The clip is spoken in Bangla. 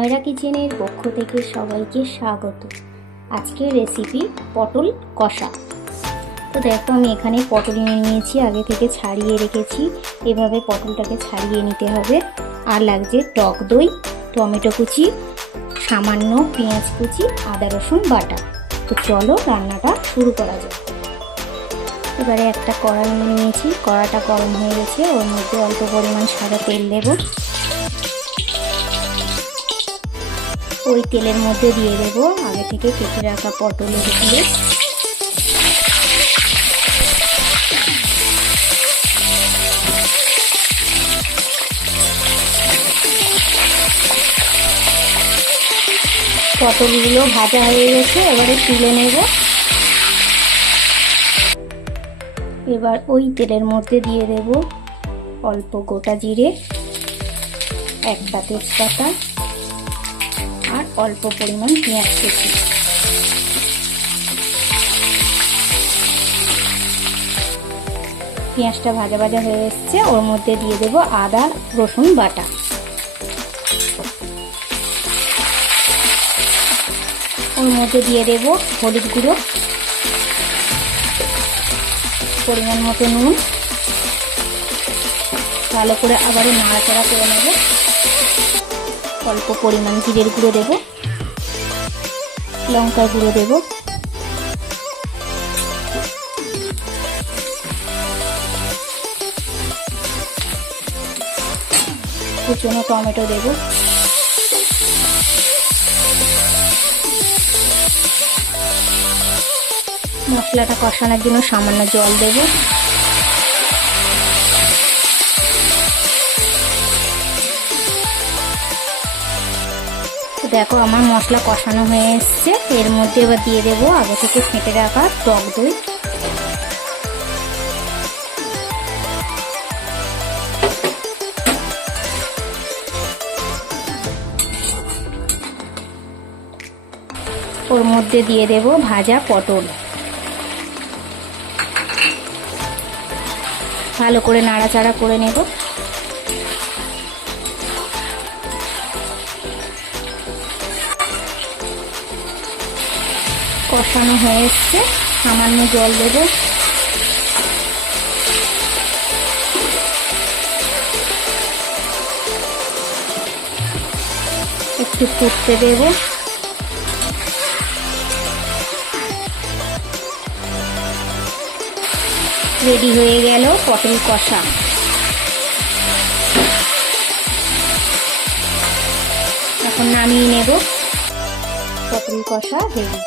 ময়রা কিচেনের পক্ষ থেকে সবাইকে স্বাগত। আজকের রেসিপি পটল কষা। তো দেখো আমি এখানে পটল নিয়ে নিয়েছি, আগে থেকে ছাড়িয়ে রেখেছি। এভাবে পটলটাকে ছাড়িয়ে নিতে হবে। আর লাগছে টক দই, টমেটো কুচি, সামান্য পেঁয়াজ কুচি, আদা রসুন বাটা। তো চলো রান্নাটা শুরু করা যাক। এবারে একটা কড়াই নিয়ে নিয়েছি, কড়াটা গরম হয়ে গেছে। ওর মধ্যে অল্প পরিমাণ সাদা তেল দেব। ওই তেলের মধ্যে দিয়ে দেব আগে থেকে কেটে রাখা পটলের গুঁড়ো, পটলগুলো ভাজা হয়ে গেছে, এবারে তুলে নেব। এবার ওই তেলের মধ্যে দিয়ে দেব অল্প গোটা জিরে, একটা তেজপাতা আর অল্প পরিমাণ পেঁয়াজ কুচি। পেঁয়াজটা ভাজা ভাজা হয়ে এসছে, ওর মধ্যে দিয়ে দেব আদা রসুন বাটা। ওর মধ্যে দিয়ে দেব হলুদ গুঁড়ো, পরিমাণ মতো নুন। ভালো করে আবারও নাড়াচাড়া করে নেব। অল্প পরিমাণ জিরের গুঁড়ো দেব, লঙ্কার গুঁড়ো দেব, কুচনো টমেটো দেব। মশলাটা কষানোর জন্য সামান্য জল দেব। দেখো আমার মশলা কষানো হয়ে এসছে। এর মধ্যে এবার দিয়ে দেবো আগে থেকে ফেটে রাখা টক দই। ওর মধ্যে দিয়ে দেব ভাজা পটল। ভালো করে নাড়াচাড়া করে নেব। কষানো হয়ে এসছে, সামান্য জল দেব। একটু ফুটতে দেব। রেডি হয়ে গেল পটল কষা। এখন নামিয়ে নেব। পটল কষা রেডি।